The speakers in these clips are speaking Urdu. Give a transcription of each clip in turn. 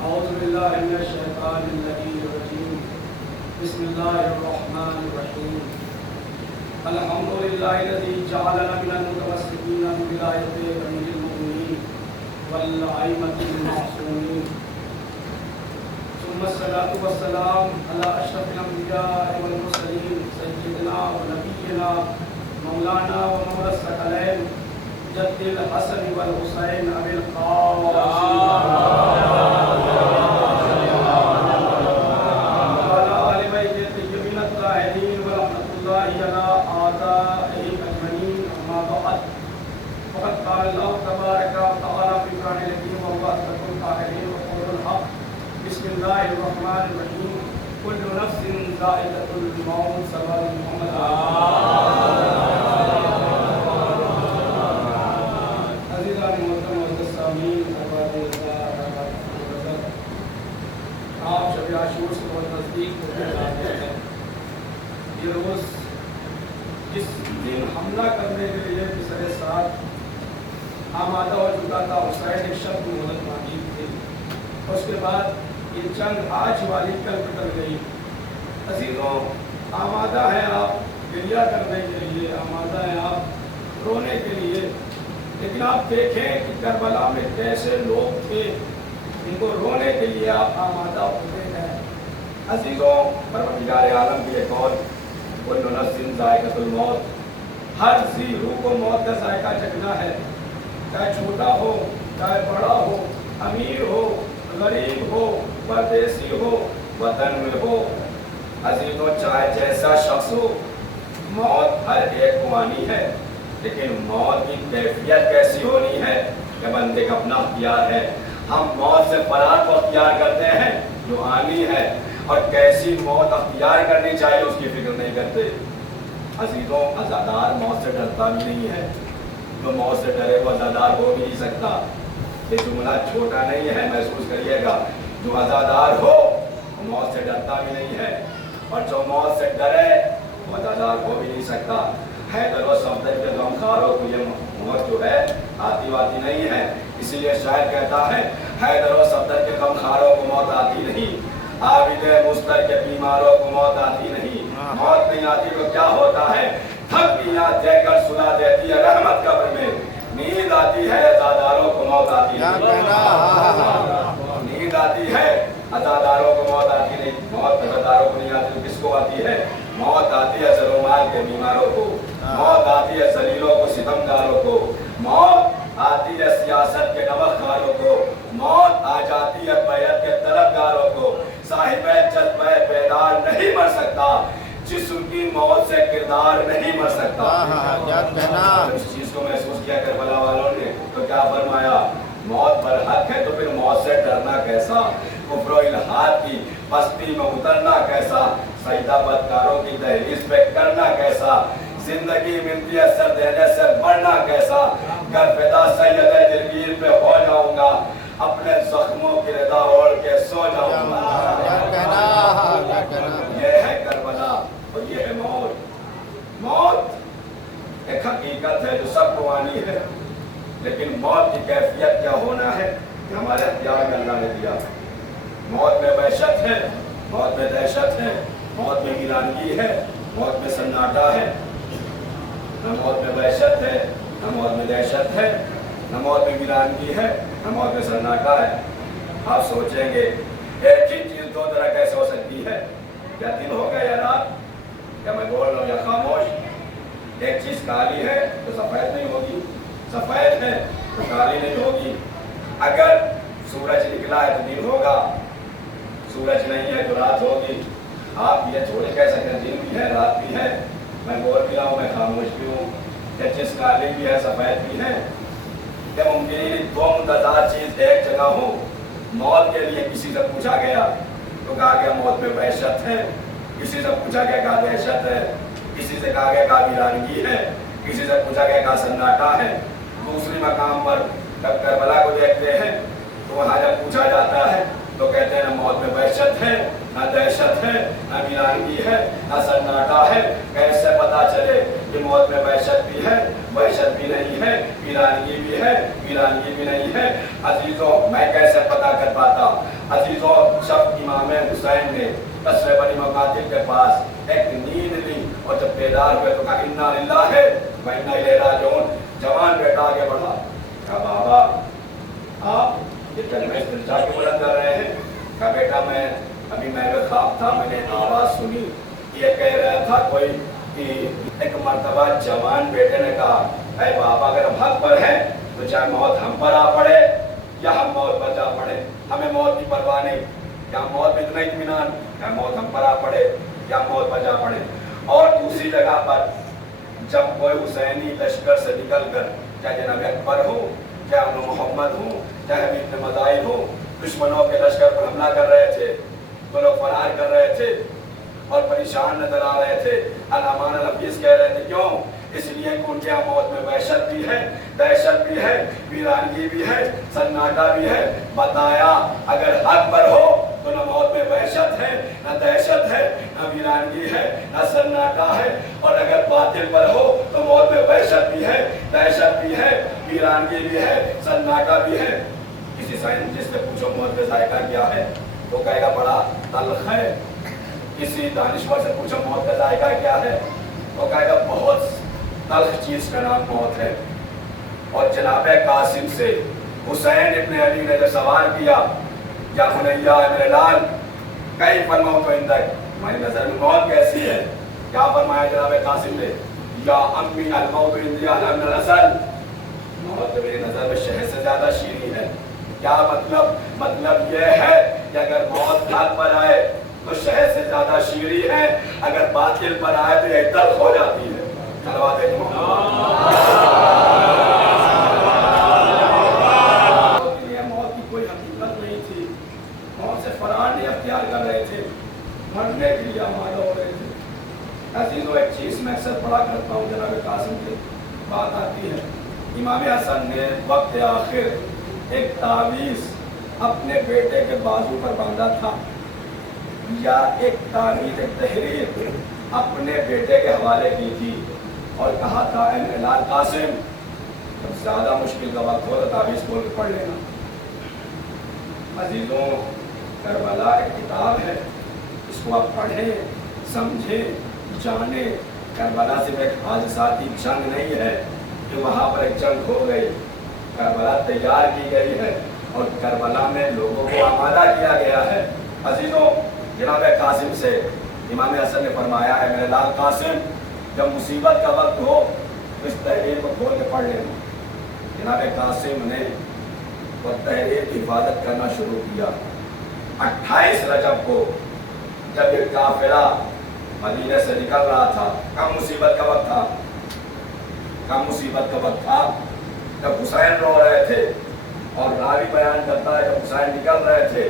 أعوذ بالله من الشيطان الرجيم. بسم الله الرحمن الرحيم. الحمد لله الذي جعلنا من المتمسكين بولاية أمير المؤمنين والأئمة المعصومين. ثم الصلاة والسلام على أشرف الأنبياء والمرسلين سيدنا ونبينا مولانا ومولى الثقلين جد الحسن والحسين أبي القاسم فقد قال الله تبارك وتعالى في القرآن الكريم وهو أصدق القائلين وقول الحق. بسم الله الرحمن الرحيم. كل نفس ذائقة الموت صلى محمد عزیزان محترم والسامعین آپ شب عاشور سے بہت نزدیک ہوتے جا رہے ہیں. یہ روز جس دن حملہ کرنے کے لیے بسر ساتھ آمادہ ہو چکا تھا حسین ایک شب کی مہلت مانگی تھی. اس کے بعد یہ جنگ آج والی کل ٹل گئی. عزیزوں آمادہ ہیں آپ گریہ کرنے کے لیے, آمادہ ہیں آپ رونے کے لیے, لیکن آپ دیکھیں کہ کربلا میں کیسے لوگ تھے ان کو رونے کے لیے آپ آمادہ ہوتے ہیں. عزیزوں پروردگار عالم کی ایک اور کل نفس ذائقۃ الموت, ہر ذی روح کو موت کا ذائقہ چکھنا ہے, چاہے چھوٹا ہو چاہے بڑا ہو, امیر ہو غریب ہو پردیسی ہو وطن میں ہو. عزیزوں چاہے جیسا شخص ہو موت ہر ایک کو آنی ہے, لیکن موت کی کیفیت کیسی ہونی ہے کہ بندے کا اپنا اختیار ہے. ہم موت سے فرار کو اختیار کرتے ہیں جو آنی ہے, اور کیسی موت اختیار کرنی چاہیے اس کی فکر نہیں کرتے. عزیزوں عزادار موت سے ڈرتا بھی نہیں ہے, جو موت سے ڈرے وہ عزادار ہو بھی نہیں سکتا. یہ جملہ چھوٹا نہیں ہے, محسوس کریے گا. جو عزادار ہو وہ موت سے ڈرتا بھی نہیں ہے, اور جو موت سے ڈرے وہ عزادار ہو بھی نہیں سکتا. حیدر و صفدر کے غمخواروں کو یہ موت جو ہے آتی واتی نہیں ہے. اسی لیے شاعر کہتا ہے حیدر و صفدر کے غمخواروں کو موت آتی نہیں, عابد مستر کے بیماروں کو موت آتی نہیں. موت نہیں آتی تو کیا ہوتا ہے, تھک بھی یاد دے کر سنا دیتی ہے رحمت قبر میں. نیند آتی ہے عزاداروں کو موت آتی ہے, نیند آتی ہے عزاداروں کو موت آتی نہیں. موت عزاداروں کو نہیں آتی تو کس کو آتی ہے؟ موت آتی ہے زر و مال کے بیماروں کو, موت آتی ہے ذلیلوں کو ستمگاروں کو, موت آتی ہے سیاست کے نوخاروں کو, موت آ جاتی ہے بیعت کے طلبگاروں کو. صاحب جذبہ بیدار نہیں مر سکتا, جسم کی موت سے کردار نہیں مر سکتا. اس چیز کو محسوس کیا کربلا والوں نے تو کیا فرمایا, موت برحق ہے تو پھر موت سے ڈرنا کیسا, کفر و الحاد کی پستی میں اترنا کیسا, سجدہ بدکاروں کی دہلیز پہ کرنا کیسا, زندگی ملتی ہے سر دینے سے مرنا کیسا. گر فدا سید دلگیر پہ ہو جاؤں گا, اپنے زخموں کی رضا اوڑھ کے سو جاؤں گا. یہ ہے کربلا اور یہ ہے موت. موت ایک حقیقت ہے جو سب کو آنی ہے, لیکن موت کی کیفیت کیا ہونا ہے کہ ہمارے اختیار میں اللہ نے دیا. موت میں وحشت ہے, موت میں دہشت ہے, موت میں ویرانگی ہے, موت میں سناٹا ہے. نہ موت میں وحشت ہے, نہ موت میں دہشت ہے, نہ موت میں ویرانگی ہے, نہ موت میں سناٹا ہے. آپ سوچیں گے ایک ہی چیز دو طرح کیسے ہو سکتی ہے, کیا دن ہوگا یا رات, کیا میں بول رہا ہوں یا خاموش. ایک چیز کالی ہے تو سفید نہیں ہوگی, سفید ہے تو کالی نہیں ہوگی. اگر سورج نکلا ہے تو دن ہوگا, سورج نہیں ہے تو رات ہوگی. آپ یہ چھوڑے کہہ سکتے ہیں دن بھی ہے رات بھی ہے, میں بول بھی رہا ہوں میں خاموش بھی ہوں. یہ چیز کالی بھی ہے سفید بھی ہے. کہ ممکن دو متضاد چیز ایک جگہ ہو. موت کے لیے کسی سے پوچھا گیا تو کہا گیا موت میں وحشت ہے, کسی سے پوچھا گیا کہا دہشت ہے, کسی سے کہا گیا کہا ویرانگی ہے, کسی سے پوچھا گیا کہا سناٹا ہے. دوسری مقام پر جب کربلا کو دیکھتے ہیں تو وہاں جب پوچھا جاتا ہے تو کہتے ہیں موت میں وحشت ہے, نہ دہشت ہے، نہ ویرانگی ہے، نہ سناٹا ہے۔ کیسے پتا چلے کہ موت میں وحشت بھی ہے، وحشت بھی نہیں ہے، ویرانگی بھی ہے، ویرانگی بھی نہیں ہے؟ عزیزوں میں کیسے پتا کر پاتا؟ عزیزوں جب امام حسین نے قصر بنی مقاتل کے پاس ایک نیند لی اور جب بیدار ہوئے تو کہا انا للہ و انا الیہ راجعون۔ جوان بیٹا آگے بڑھا، کہا بابا آپ یہ کلمہ استرجاع کے بلند کر رہے ہیں؟ کہا بیٹا میں خواب تھا، میں نے آواز سنی، یہ کہہ رہا تھا کوئی کہ ایک مرتبہ جوان بیٹے نے کہا اے بابا اگر ہم حق پر ہیں تو چاہے موت ہم پر آ پڑے یا ہم موت پر جا پڑے، ہمیں موت کی پرواہ نہیں، یا موت میں اتنا اطمینان یا موت ہم پر آ پڑے یا موت پر جا پڑے۔ اور دوسری جگہ پر جب کوئی حسینی لشکر سے نکل کر چاہے جناب اکبر ہو، چاہے ابن محمد ہو، چاہے ابن مدائن ہو، دشمنوں کے لشکر پر حملہ کر رہے تھے تو لوگ فرار کر رہے تھے اور پریشان نظر آ رہے تھے، الامان الحفیظ کہہ رہے تھے کیوں؟ اس لیے کہ ان کے یہاں موت میں وحشت بھی ہے، دہشت بھی ہے، ویرانگی بھی ہے، سناٹا بھی ہے۔ بتایا اگر حق پر ہو تو نہ موت میں وحشت ہے، نہ دہشت ہے، نہ ویرانگی ہے، نہ سناٹا ہے، اور اگر باطل پر ہو تو موت میں وحشت بھی ہے، دہشت بھی ہے، ویرانگی بھی ہے، سناٹا بھی ہے۔ کسی سائنٹسٹ سے پوچھو موت کا ذائقہ کیا ہے، وہ کہے گا بڑا تلخ ہے۔ کسی دانشور سے پوچھو موت کا ذائقہ کیا ہے، وہ کہے گا بہت تلخ چیز کا نام موت ہے۔ اور جناب قاسم سے حسین ابن علی نے جو سوال کیا یا بنیا اے میرے لال کیف الموت عندک، ہماری نظر میں موت کیسی ہے؟ کیا فرمایا جناب قاسم نے؟ یا امی الموت عندی احلی من العسل، موت میری نظر میں شہد سے زیادہ شیریں ہے۔ کیا مطلب یہ ہے کہ اگر موت حق پر آئے تو شہد سے زیادہ شیریں ہے، اگر باطل پر آئے تو یہ تلخ ہو جاتی ہے۔ صلوات محمد۔ موت کی کوئی حقیقت نہیں تھی، موت سے فرار نہیں اختیار کر رہے تھے، مرنے کے لیے آمادہ ہو رہے تھے۔ عزیزوں ایک چیز میں اکثر پڑھا کرتا ہوں، جناب قاسم کی بات آتی ہے، امام حسن نے وقت آخر ایک تعویذ اپنے بیٹے کے بازو پر باندھا تھا، یا ایک تعویذ ایک تحریر اپنے بیٹے کے حوالے کی تھی اور کہا تھا اے میرے لال قاسم جب زیادہ مشکل کا وقت ہو تو تعویذ کھول کے پڑھ لینا۔ عزیزوں کربلا ایک کتاب ہے، اس کو آپ پڑھیں، سمجھیں، جانیں۔ کربلا صرف ایک حادثاتی جنگ نہیں ہے کہ وہاں پر ایک جنگ ہو گئی، کربلا تیار کی گئی ہے اور کربلا میں لوگوں کو آمادہ کیا گیا ہے۔ عزیزوں جناب قاسم سے امام حسن نے فرمایا ہے میرے لال قاسم جب مصیبت کا وقت ہو تو اس تحریر کو کھول کے پڑھ لینا۔ جناب قاسم نے وہ تحریر کی حفاظت کرنا شروع کیا۔ 28 رجب کو جب یہ قافلہ مدینے سے نکل رہا تھا، کم مصیبت کا وقت تھا، کم مصیبت کا وقت تھا جب حسین رو رہے تھے، اور راوی بیان کرتا ہے جب حسین نکل رہے تھے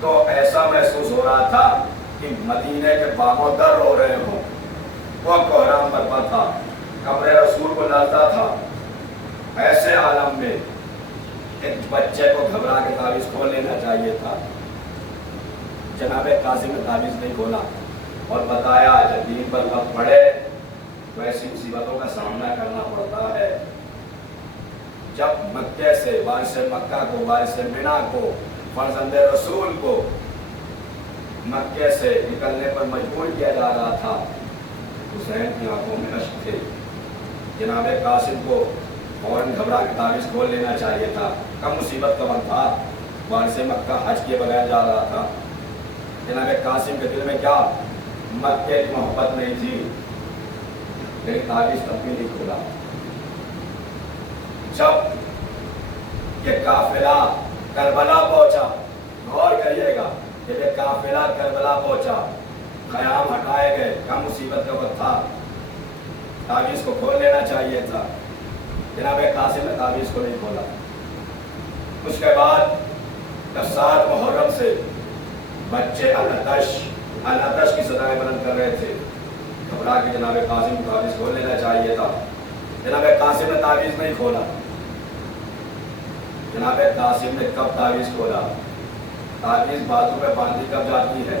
تو ایسا محسوس ہو رہا تھا کہ مدینے کے باموں در رو رہے ہوں۔ وہ کوہرام برپا تھا، قبر رسول کو لالتا تھا۔ ایسے عالم میں ایک بچے کو گھبرا کے تعویذ کھول لینا چاہیے تھا۔ جناب قاسم نے تعویذ نہیں کھولا اور بتایا جب دین پر وقت پڑے تو ایسی مصیبتوں کا سامنا کرنا پڑتا ہے۔ جب مکے سے وارث مکہ کو، وارث منا کو، فرزند رسول کو مکے سے نکلنے پر مجبور کیا جا رہا تھا، حسین کی آنکھوں میں اشک تھے۔ جناب قاسم کو فوراً گھبرا کے تعویذ کھول لینا چاہیے تھا، کم مصیبت کا وقت تھا، وارث مکہ حج کیے بغیر جا رہا تھا۔ جناب قاسم کے دل میں کیا مکے کی محبت نہیں تھی، لیکن تعویذ تب بھی نہیں کھولا۔ جب یہ قافلہ کربلا پہنچا، غور کریے گا، جب یہ قافلہ کربلا پہنچا، خیام ہٹائے گئے، کم مصیبت کا وقت تھا، تعویذ کو کھول لینا چاہیے تھا۔ جناب قاسم نے تعویذ کو نہیں کھولا۔ اس کے بعد جب 7 محرم سے بچے العطش کی صدائیں بلند کر رہے تھے، گھبرا کے جناب قاسم کو تعویذ کھول لینا چاہیے تھا۔ جناب قاسم نے تعویذ نہیں کھولا۔ جناب قاسم نے کب تعویذ کھولا؟ تعویذ بازو پہ باندھی کب جاتی ہے؟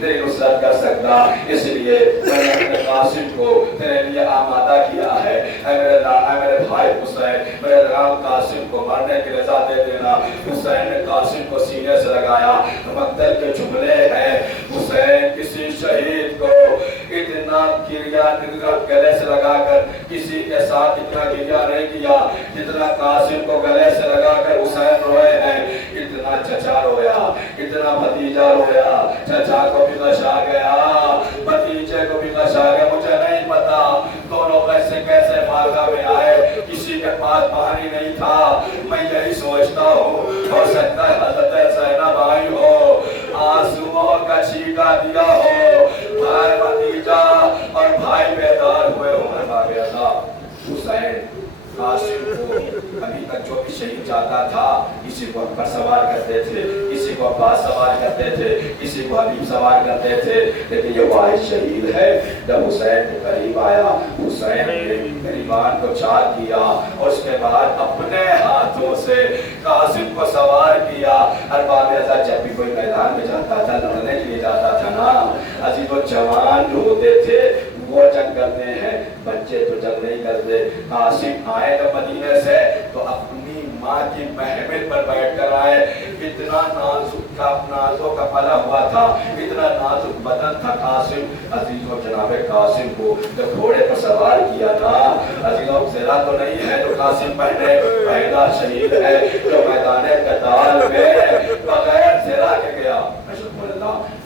تیری نصرت کر سکتا، اس لیے میں نے اپنے قاسم کو تیرے لیے آمادہ کیا ہے۔ اے میرے بھائی حسین، میرے رام قاسم کو مرنے کی رضا دے دینا۔ حسین نے قاسم کو سینے سے لگایا، مقتل کے جملے ہیں، حسین کسی شہید کو اتنا گلے سے لگا کر کسی کے ساتھ اتنا گریہ نہیں کیا جتنا قاسم کو گلے سے لگا کر حسین روئے ہیں۔ اتنا چچا رویا، اتنا بھتیجا رویا، چچا کو بھی غش آ گیا، بھتیجے کو بھی غش آ گیا۔ مجھے نہیں پتا دونوں کیسے مارکا میں آئے، کسی کے پاس پانی نہیں تھا۔ میں یہی سوچتا ہوں، ہو سکتا ہے حضرت زینب آئی ہو، آنسوؤں کا چھینکا دیا ہو، بھائی بھتیجا اور بھائی بیدار ہوئے ہوں۔ حسین قاسم کو ابھی تک جو بھی شہید جاتا تھا، کسی کو اکبر سوار کرتے تھے، کسی کو عباس سوار کرتے تھے، کسی کو حبیب سوار کرتے تھے، لیکن یہ واحد شہید ہے۔ جب حسین کے قریب آیا، حسین نے گریبان کو چار کیا اور اس کے بعد اپنے ہاتھوں سے قاسم کو سوار کیا۔ ارباب ازا جب بھی کوئی میدان میں جاتا تھا، لڑنے کے لیے جاتا تھا نا، عزیز و جوان ہوتے تھے وہ جنگ کرتے ہیں، بچے تو جنگ نہیں کرتے۔ قاسم آئے جب مدینے سے تو اپنی ماں کی محمل پر بیٹھ کر آئے۔ اتنا نازوں کا پلا ہوا تھا، اتنا نازک بدن تھا قاسم۔ عزیز و جناب قاسم کو جب گھوڑے پر سوار کیا نا، عزیز و زرا تو نہیں ہے جو قاسم پہلا شہید ہے جو میدان قتال میں بغیر زرا کے گیا۔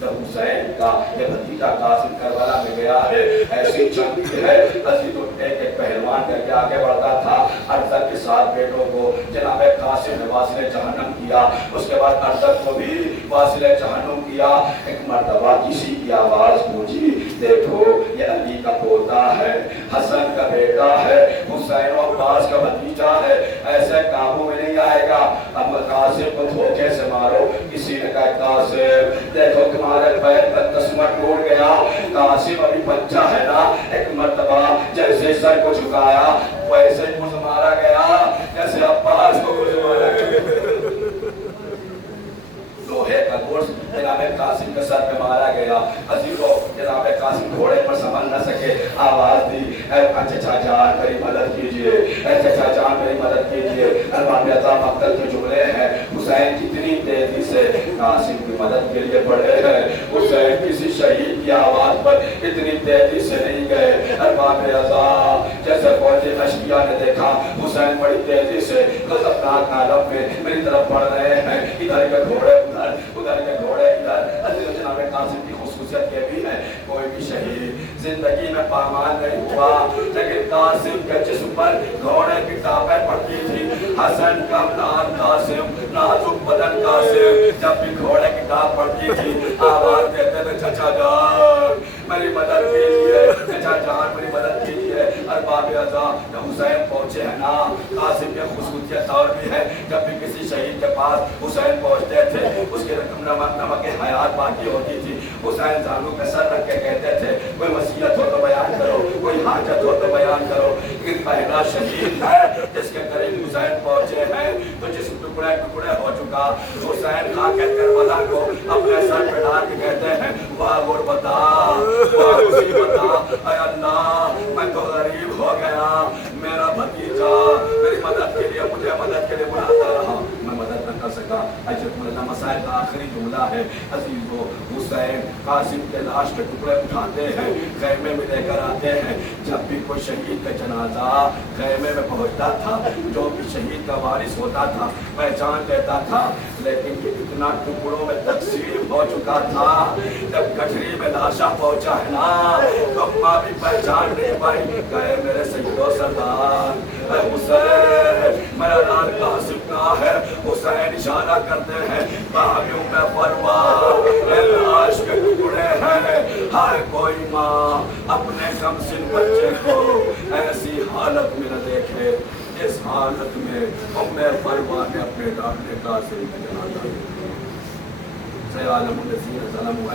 جب حسین کا یہ بھتیجا قاسم کربلا میں گیا ہے، ایسی جنگ ہے، عزیز ایک پہلوان کر کے آگے بڑھتا تھا۔ ارطغرل کے 7 بیٹوں کو جناب قاسم نے واصل جہنم کیا، اس کے بعد ارطغرل کو بھی واصل جہنم کیا۔ ایک مرتبہ کسی کی آواز گونجی، دیکھو یہ علی کا پوتا ہے، حسن کا بیٹا ہے، حسین و عباس کا بھتیجا ہے، ایسے کاموں میں نہیں آئے گا، اب قاسم کو دھوکے سے مارو۔ کسی نے کہا قاسم دیکھو تمہارے پیر کا تسمہ ٹوٹ گیا، قاسم ابھی بچہ ہے نا۔ ایک مرتبہ جیسے سر کو جھکایا ویسے ہی مارا گیا جیسے عباس کو مارا گیا۔ لوہے کا گوشت جناب قاسم کے سر پہ مارا گیا۔ عزیزو جناب قاسم گھوڑے پر سنبھل نہ سکے، آواز دی، اے چچا جان میری مدد کیجئے، اے چچا جان میری مدد کیجئے۔ ارباب ازا مقتل کے جملے ہیں، حسین جتنی تیزی سے قاسم کی مدد کے لیے بڑھے ہیں، حسین کسی شہید کی آواز پر اتنی تیزی سے نہیں گئے۔ ارباب ازا جیسے فوج اشقیاء نے دیکھا حسین بڑی تیزی سے غضبناک عالم میں میری طرف بڑھ رہے ہیں، ادھر کے گھوڑے ادھر کے گھوڑے ادھر۔ عزیز جناب قاسم کی خصوصیت یہ بھی ہے، کوئی بھی شہید زندگی میں پامال نہیں ہوا، لیکن قاسم کے جسم پر گھوڑے کی ٹاپیں پڑتی تھی۔ حسن کا نام قاسم، نازک بدن قاسم، جب بھی گھوڑے کی ٹاپ پڑتی تھی آواز دیتے تھے چچا جان میری مدد کیجیے، چچا جان میری مدد کیجیے۔ ارباب ازا جب حسین پہنچے ہیں نا، قاسم کی خصوصیت اور بھی ہے، جب بھی کسی شہید کے پاس حسین پہنچتے تھے اس کی رقم نمک حیات باقی ہوتی تھی، حسین زانو پہ سر رکھ کے کہتے تھے کوئی وصیت ہو تو بیان کرو، کوئی حاجت ہو تو بیان کرو۔ لیکن پہلا شہید ہے جس کے قریب حسین پہنچے ہیں تو جسم ٹکڑے ٹکڑے ہو چکا، حسین خاک کربلا کو اپنے سر پہ ڈال کے کہتے ہیں واہ غربتا واہ مصیبتا، اے اللہ میں تو غریب ہو گیا، میرا بھتیجا میری مدد کے لیے مجھے مدد کے لیے بلاتا رہا، میں مدد نہ کر سکا۔ اجر مولانا مسائل کا آخری جملہ ہے، عزیزو حسین قاسم کے لاش کے ٹکڑے اٹھاتے ہیں، خیمے میں لے کر آتے ہیں۔ جب بھی کوئی شہید کا جنازہ خیمے میں پہنچتا تھا، جو بھی شہید کا وارث ہوتا تھا پہچان لیتا تھا، لیکن یہ اتنا ٹکڑوں میں تقسیم ہو چکا تھا، جب گٹھری میں لاشا پہنچا ہے نا تو ماں بھی پہچان نہیں پائی، کہے میرے سید و سردار اے حسین میرا لال قاسم کہاں ہے؟ حسین اشارہ کرتے ہیں باغیوں میں فرما لاش کے ٹکڑے ہیں، ہر کوئی ماں اپنے کمسن بچے کو ایسی حالت میں نہ دیکھے۔ اس حالت میں ام فرما نے اپنے ڈاکٹر قاسم کا جنازہ سیالم الذین ظلموا